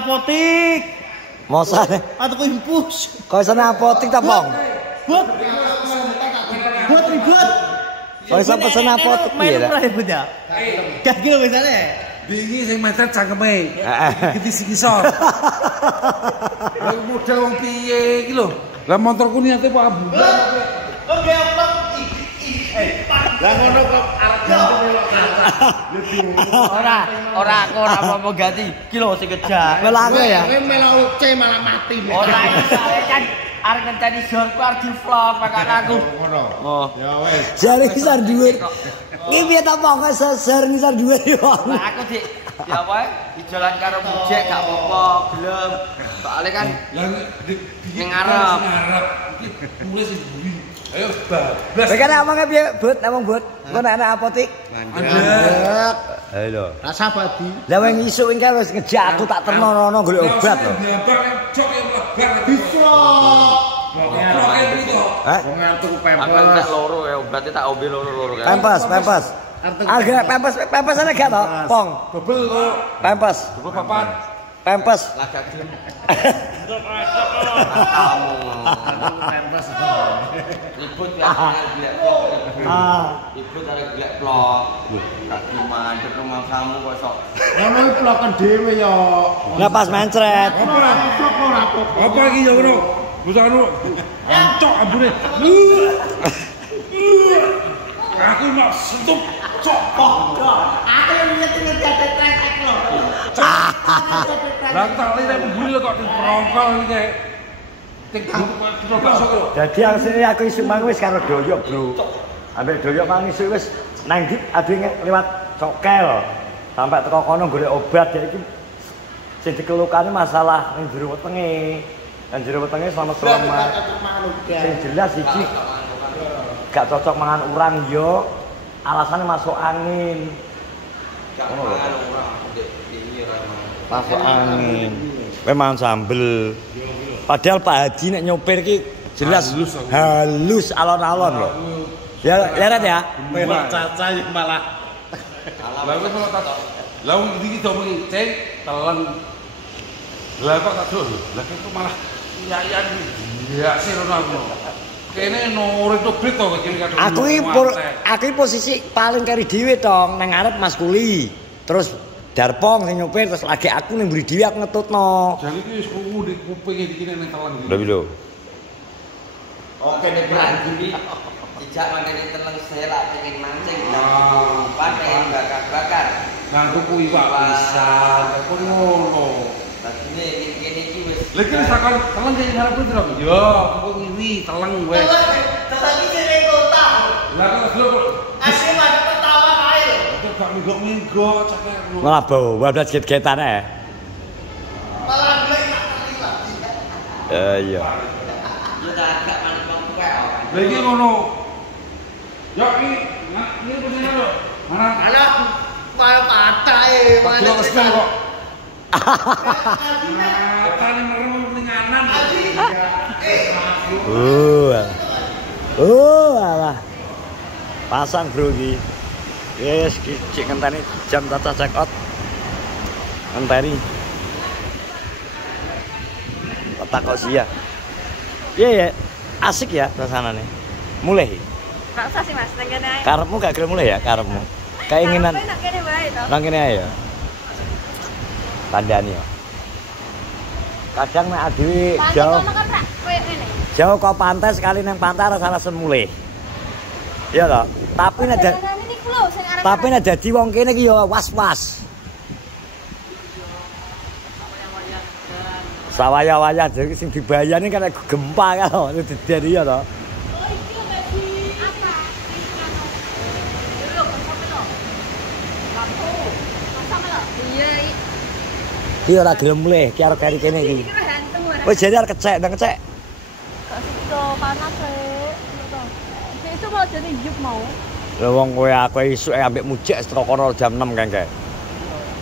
apotik. Mosane. Atau impus. Kok isane apotik ta, Pong? But ribut. Kok iso pesen apotik piye ta? Ribut ya. Gak kilo misalnya. Bingi sing meter cangkeme. Gede sing isor. Lah model wong piye iki lho. Lah motorku niate kok ambulan. Oke, lah ngono kok arep ganti melok kaca. Ora aku ora mau ganti. Ki lho sing kejak. Melange ya. Kowe melok uce malah mati. Ora iso kan arep ngenteni zorku arep di vlog pakane aku. Ngono. Oh. Ya wis. Jare ngisor dhuwur. Iki piye ta, Pong? Seser ngisor dhuwur yo. Lah aku di apa dijalan karo bujek gak apa-apa, gelem. Soale kan ning ngarep. Iki mulai sing buri. Ayo bablas. Kowe kan omongnya piye, Bud? Emang Bud. Kok nek ana apotik? Mandek. Ayo lho. Rasa badi. Lah wing isuk iki wis ngejak aku tak terno-nono golek obat lho. Jok yang lebar. Bisa. Hah? Wong ngantuk Aku entek pempes. loro ya obatnya tak ombe loro-loro kan. Pempes. Agak pempes ana gak to, Pong? Bebel kok. Pempes. Bebel papan. Pempes. Lah gak gelem. Kamu. Pempes. Ribut ya gelek vlog. Ribut arek gelek vlog. Tak dimandek rumah kamu kok sok. Ngono iki bloken dhewe ya. Lah pas mencret. Apa iki ya ngono? Bocah ngono. Ancok ambune. Aku mak sentuh cok. Aku yang ngerti-ngerti ada trek lho. Lah tak lire mburi kok diperongkol iki. Ting bakso kok. Jadi asline aku isuk mang wis karo Doyok, Bro. Ambek Doyok mang isuk wis nang ndi ade lewat cokel. Sampai teko kono golek obat ya iki sing dikelukane masalah ning jero wetenge. Nang jero wetenge selama sing jelas iki gak cocok mangan urang yo. Alasannya masuk angin. Ngono lho. Masuk angin. Memang sambel. Padahal Pak Haji nek nyopir ki jelas halus alon-alon loh. Ya, lihat ya. Melok caca malah. Lah wis malah tak. Lah wong iki domong iki ceng teleng. Lah kok tak dulu. Lah kok malah nyayan ya sih Ronaldo. Kene nore to brit to kene kadang. Aku iki posisi paling kari dhewe tong nang ngarep Mas Kuli. Terus Darpong sing nyopir terus lagi aku ning mburi dhewe aku ngetutno. Jan iki wis krungu di kuping iki nang teleng iki. Lho lho. Oke nek berani dijak mangkene teleng selak pengen mancing. Panen bakar-bakar. Nah tuku iwak pisan. Kok ngono. Dadine kene iki wis. Lha iki sakal teleng sing ngarep piro? Yo, kok ngiri teleng wis. Tetep iki ning kota. Lah kok lho kok Asih ada ketawa ae lho. gak minggu-minggu cakar. Malah bawa get-getan ae. Malah golek tak lagi. Iya. Yo tak agak manut wong tuwek. Lha iki ngono. Yo iki pesene lho. Mana? Alah kaya kata Tak kira kesel kok. Aji. Tani merem ning anan. Alah. Pasang bro iki. Yes, cek ngenteni jam tata check out. Ngenteni. Tak kok sia. Iya ya, asik ya suasanane. Mulai. Gak usah sih Mas, nang kene ae. Karepmu gak gelem mulai ya, karepmu. Keinginan Nang kene wae to. nang kene ae ya. Kandhani ya. Kadang nek adewe jauh Kono kan rak koyo ngene. jauh kok pantai sekali nang pantai ora salah semule. Iya toh? Tapi nek dadi wong kene iki ya was-was. Sawaya-waya jadi sing dibayani kan gempa kan dari ya toh. Ki ora gelem mulih, ki arep kari kene iki. Wis jare arep kecek, ndang kecek. Gak sido panas wae. Itu mau jadi juk mau. Lah wong kowe aku isuk ambek mujek saka kono jam 6 kengke.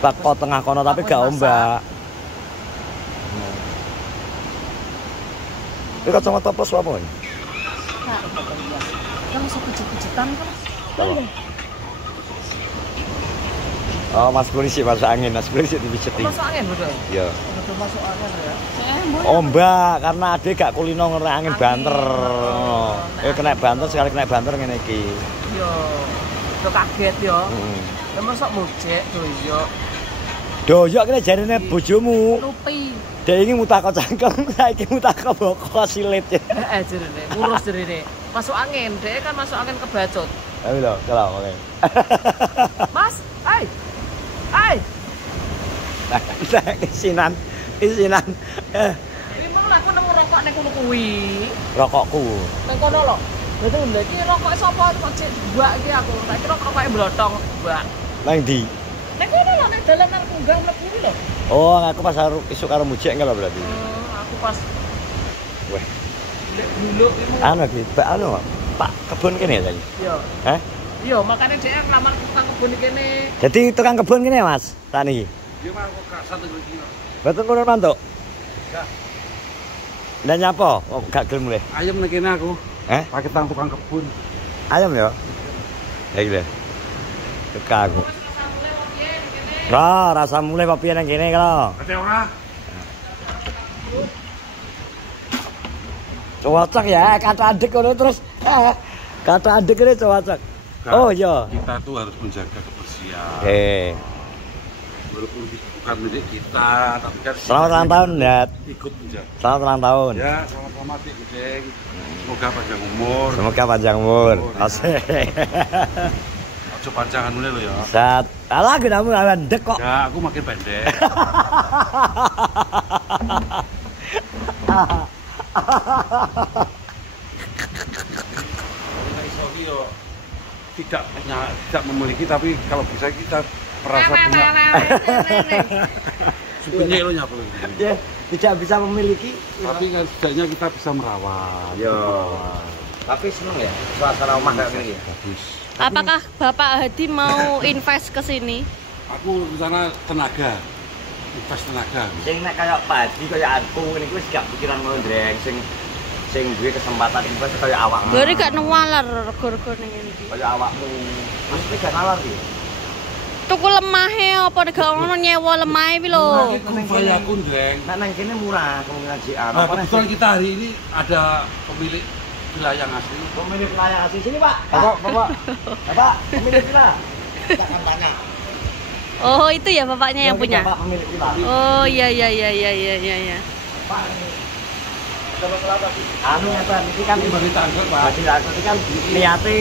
Bak tengah kono tapi gak ombak. Iki kacamata plus apa ini? Kan sok kejet-kejetan kan. Oh, Mas polisi masuk angin, Mas polisi dipijet. Masuk angin betul. Iya. Betul masuk angin ya. Ombak karena adik gak kulino ngeri angin banter. Kena banter sekali kena banter ngene iki. Yo. Yo kaget yo. Ya mosok mujek doyok. Doyok kene jarine bojomu. Lupi. Dek iki mutako cangkem, saiki mutako boko silit. Jerene, ngurus jerene. Masuk angin, dek kan masuk angin kebacut. Ayo lho, kalau oke. Mas, hai. Hai. Isinan. Ini mau aku nemu rokok ning kono kuwi. Rokokku. Nang kono lho. Betul lho iki rokok sapa kok cek buak iki aku. Tak kira rokoke blotong buak. Nang ndi? Ning kono lho ning dalan nang tunggang mlebu lho. Oh, aku pas isuk karo mujek enggak berarti. Aku pas Weh. lek dulu iku. Anu iki, Pak kebun kene ya tadi. Iya. Hah? Iya, makanya dia ngelamar tukang kebun kene. Jadi tukang kebun kene Mas, tani. Dia mah kok kasar tuh iki. Betul kono mantuk. Enggak. Dan nyapa? Oh, gak gelem mulai. Ayam nek kene aku. Pakai tukang kebun. Ayam ya? Ya iki lho. Teka aku. Rasa mulai kopi nang kene kalo. Ate ora? Cocok ya, kata adik kono terus. Kata adik ini cocok. Oh iya. Kita tuh harus menjaga kebersihan. Walaupun bukan milik kita, tapi kan Selamat ulang tahun, Dad. ikut menjaga. Selamat ulang tahun. Ya, sama-sama Dik Gudeng. Semoga panjang umur. Semoga panjang umur. Asik. Ojo panjangan mulai lo ya. Sat. Alah genamu ndek kok. Ya, aku makin pendek. Tidak memiliki, tapi kalau bisa kita merasa punya. Sebenarnya lo nyapa Ya, tidak bisa memiliki. tapi kan setidaknya kita bisa merawat. Yo. Tapi seneng ya suasana rumah kayak gini ya. Bagus. Apakah Bapak Hadi mau invest ke sini? Aku rencana tenaga, invest tenaga. Sing nek kayak Pak Haji kayak aku ini wis gak pikiran ngono ndreng sing duwe kesempatan invest kayak awakmu. Gori gak nalar rego-rego ning ngene iki. Kayak awakmu. Mesti gak nalar iki. Tuku lemahe apa gak ngono nyewa lemahe pi lho. Kumpayaku ndreng. Nek nang kene murah ngajian. Nah, kebetulan kita hari ini ada pemilik villa yang asli. Pemilik wilayah asli sini, Pak. Bapak. Bapak, pemilik villa. Kita akan tanya. Oh, itu ya bapaknya yang punya. Bapak pemilik villa. Oh, iya. Pak, ini coba selapa sih. Anu ngeten iki kan Bagi tanggal, Pak. Haji Rasul iki kan niate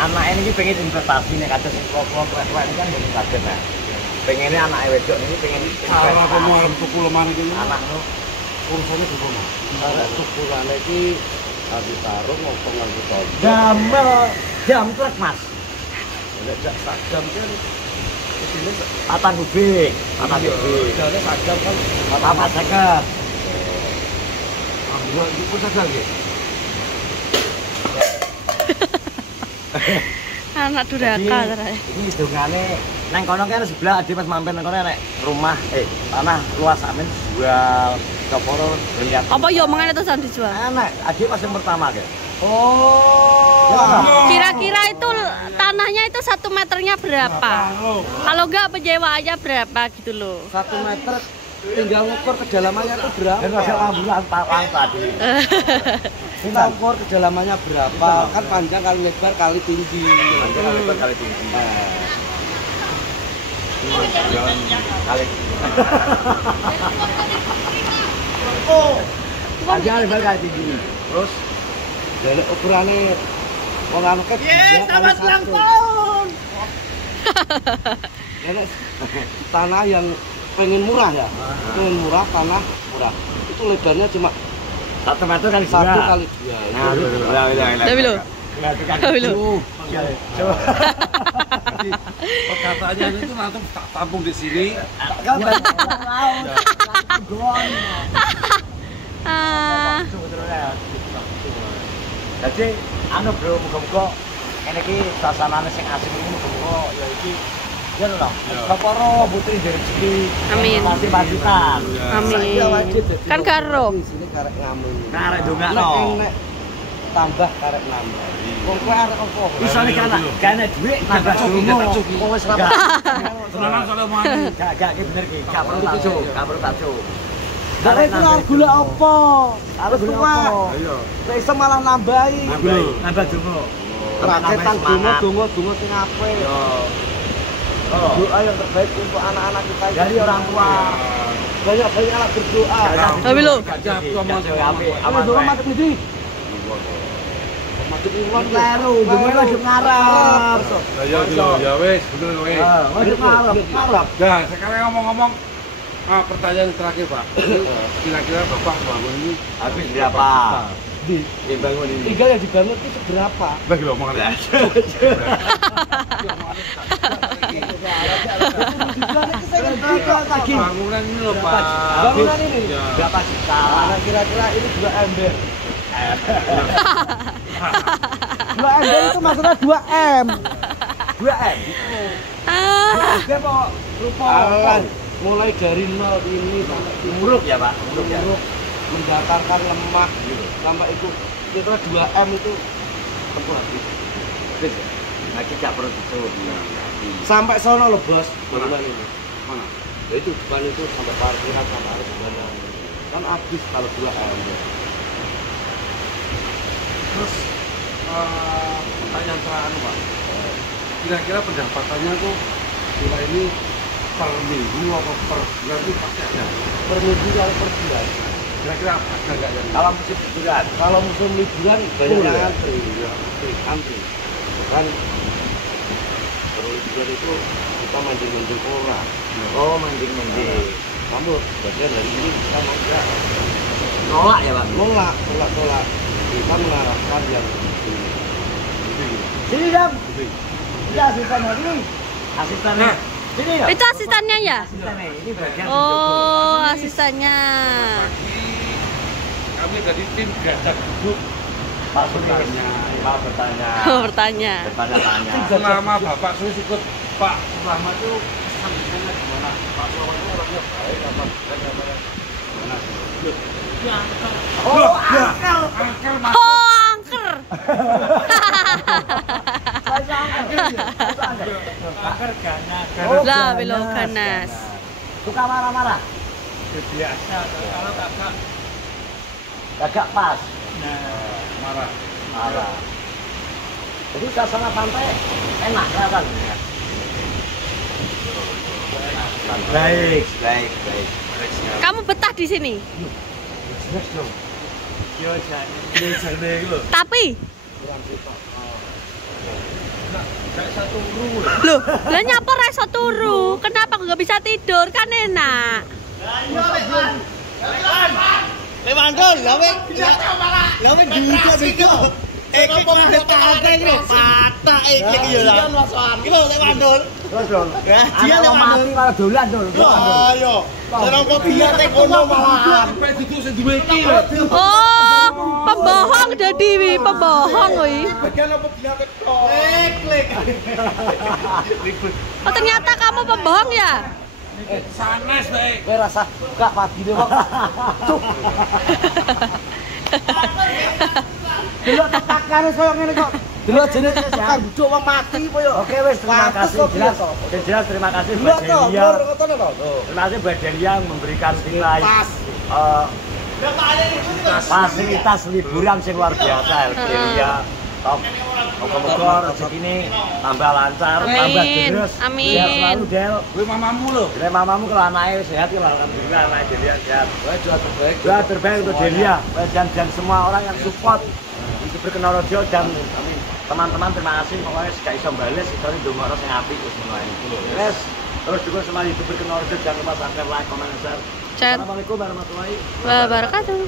anak ini pengen investasi nih kados kelompok ini kan belum kaget nah. Pengennya anak wedok ini pengen Kalau aku mau arep tuku lemah iki, anakmu urusannya di kono. Arek tukulane iki habis taruh ngopong nganggo tombol. jam truk Mas. Nek jak sak jam kan isine Patang kubik, patang kubik. jane sak jam kan Apa seket? Gua iki pun saja nggih. Anak durhaka terus. Ini hidungane nang kono kan sebelah ade pas mampir nang kono nek rumah tanah luas amin jual Coporo lihat. Apa yo mengane terusan dijual? Anak ade pas yang pertama ke. Oh. Kira-kira itu tanahnya itu 1 meternya berapa? Kalau enggak penyewaannya berapa gitu loh. 1 meter tinggal ngukur kedalamannya itu berapa? Dan masih ambulan lang tadi. Kita ukur kedalamannya berapa? Kan panjang kali lebar kali tinggi. Panjang kali lebar kali tinggi. Kali. Oh. Panjang kali lebar kali tinggi. Terus Dari ukurannya wong anu kan Selamat ulang tahun. Tanah yang pengen murah ya. Pengen murah tanah murah. Itu lebarnya cuma 1 meter kali 1 kali 2. Nah, Tapi lo. Tapi lo. Perkataannya itu nanti tak tampung di sini. Ah. Jadi anu bro, muga-muga kene iki suasanane sing asing iki muga-muga ya iki ya lho. Kaporo putri rezeki. Amin. Pasti pacitan. Amin. Kan karo. Di sini karek ngamen. Karek dongakno. Nek tambah karek nambah. Wong kowe arek opo? Iso nek gane dhuwit nambah donga. Wong wis rapat. Tenanan soalnya mani. Gak iki bener iki. Gak perlu tak cuk, gak perlu tak cuk. Karek itu harus gula opo? Harus Gula tua. apa? Ayo. Kowe iso malah nambahi. Nambah donga. Raketan donga sing apik. Yo. Doa yang terbaik untuk anak-anak kita Dari orang tua. banyak anak berdoa. Tapi lo. Doa madep iki. Madep ulon kleru, donga madep ngarep. Ya wes, bener wes. Madep ngarep. Nah, sekarang ngomong-ngomong pertanyaan terakhir Pak. Kira-kira Bapak bangun ini Habis berapa? Dibangun ini. Tinggal yang dibangun itu seberapa? bagi lo makan. Bangunan ini loh Pak. Bangunan ini Ya. Berapa juta? Nah, kira-kira ini 2 ember. 2 ember itu maksudnya 2 M. 2 M. Ah, Oke, Pak. Rupa. Mulai dari nol ini sampai Muruk ya, Pak. Muruk ya. mendatarkan lemak sampai itu kira 2 M itu tempuh habis. Wis. Lagi gak perlu dicuk. Sampai sono loh bos bangunan ini. Mana? Ya itu depan itu sampai parkiran sampai harus jalan. Kan habis kalau 2 M. Terus pertanyaan terakhir Pak. Kira-kira pendapatannya tuh villa ini per minggu atau per bulan itu pasti ada. Per minggu kalau per bulan. Kira-kira ada nggak yang Kalau musim liburan. Kalau musim liburan banyak Full, yang ya? antri. Antri. Kan kalau liburan itu kita mancing-mancing orang. Oh, mending-mending. Kamu bagian dari ini kita mau enggak Nolak ya, Pak? tolak. Kita mengarahkan yang Sini, Dam. Ini asistennya ini. Asistennya. Sini ya. itu asistennya ya? Asistennya ini bagian Oh, asistennya. kami dari tim gajah duduk Pak Suni mau bertanya. Oh, bertanya. Bertanya. selama Bapak Sus ikut Pak selama itu kesan-kesannya gimana? Pak Sus itu orangnya baik apa gimana? Oh, angkel. Angkel Mas. Oh, angker. Angker ganas. Lah, belum ganas. Suka marah-marah. Biasa kalau kakak Agak pas. marah. Marah. Jadi suasana pantai enak rasanya. Baik. Kamu betah di sini? Jelas dong. Yo jane iku. Tapi loh, lah nyapa ra iso turu? Kenapa nggak bisa tidur? Kan enak. Lewandol, lawe juga bego. Iki kok ada iki patah iki ya lah. Iki lho Lewandol. Terus dong. Dia Anak mati malah dolan dong. Ayo. Orang kok biar tek kono malahan. Sampai duduk sing duwe iki. Oh, pembohong jadi pembohong wih. Bagian apa biar tek klik. Oh, ternyata kamu pembohong ya? Sanes bae. Kowe rasa buka padine kok. Delok tetakane koyo ngene kok. Delok jene tekan duduk wong mati po yo. Oke wes terima kasih jelas. Jelas terima kasih Mbak Delia. Terima kasih Mbak Delia yang memberikan nilai fasilitas liburan sing luar biasa Delia. Top. Moga-moga rezekine tambah lancar, tambah Amin. deres. Amin. Sehat selalu Del. Kuwi mamamu lho. Dari mamamu kalau anaknya sehat ya alhamdulillah anaknya Delia sehat. Doa terbaik. Doa terbaik untuk Delia dan semua orang yang support untuk Berkenorojo dan teman-teman terima kasih pokoknya gak iso bales itu ndongakno sing apik wis mulai. Wes terus juga semua YouTube Berkenorojo jangan lupa subscribe, like, comment, share. Chat. Assalamualaikum warahmatullahi Wabarakatuh.